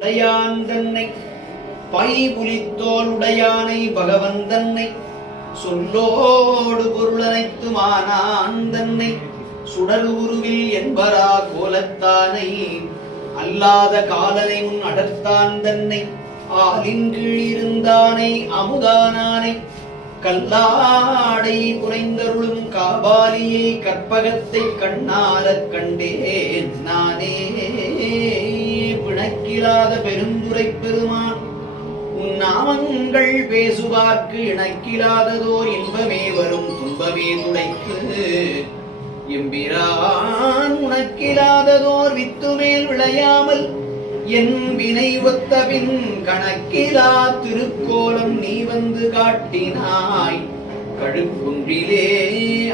உடையான் தன்னை. பைபுலித்தோல் உடையானை பகவன் தன்னை. சொல்லோடு பொருளனைத்துமானான் தன்னை. சுடர் உருவில் என்பரா கோலத்தானை. அல்லாத காலனை முன் அடர்த்தான் தன்னை. ஆலின் கீழ் இருந்தானை அமுதானானை. கல்லாடை குறைந்தருளும் காபாலியை கற்பகத்தை கண்ணால கண்டேன் நானே. போக்கிலாத பெருந்துரை பெருமான் உன் நாமங்கள் பேசுவார்க்கு இணக்கிலாததோர் இன்பமே வரும் துன்பமே துடைக்கு எம்பிரான் உனக்கிலாததோர் வித்துமேல் விளையாமல் என் வினை ஒத்தபின் கணக்கிலா திருக்கோலம் நீ வந்து காட்டினாய். கழுக்குன்றிலே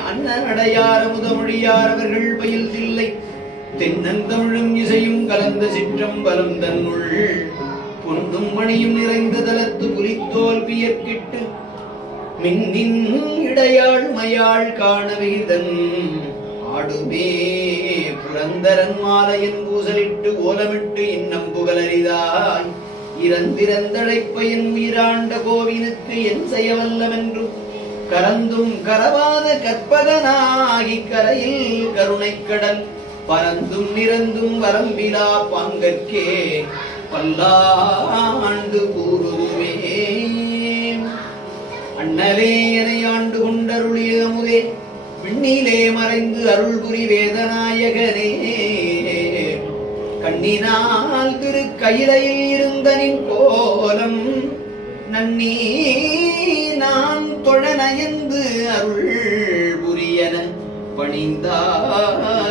அன்னடையார் முதமொழியார் அவர்கள் பயில் தில்லை தென்னந்தமிழும் கலந்த சிற்றம்பலம் தன்னுள் பொன்னும் மணியும் நிறைந்த தலத்து புலித்தோல் பியற்கிட்டு மின்னின் இடையாள் மயாள் காணவிதன் ஆடுமே புரந்தரன் மாலையன் பூசலிட்டு ஓலமிட்டு இன்னம் புகழறிதாய் இறந்திறந்தழைப்பயன் உயிராண்ட கோவிலுக்கு என் செய்யவல்லமென்றும் கரந்தும் கரவாத கற்பகனாகி கரையில் கருணைக் கடல். பரந்தும் நிறந்தும் வரம்பிலா பங்கற்கே பல்லாண்டு கூறுதுமே. அண்ணலே எனை ஆண்டு கொண்டருளிய அமுதே விண்ணிலே மறைந்து அருள் புரி வேதநாயகனே. கண்ணினால் திரு கையிலையில் இருந்த நின் கோலம் நன்னி நான் தொழ நயந்து அருள் புரியன பணிந்தார்.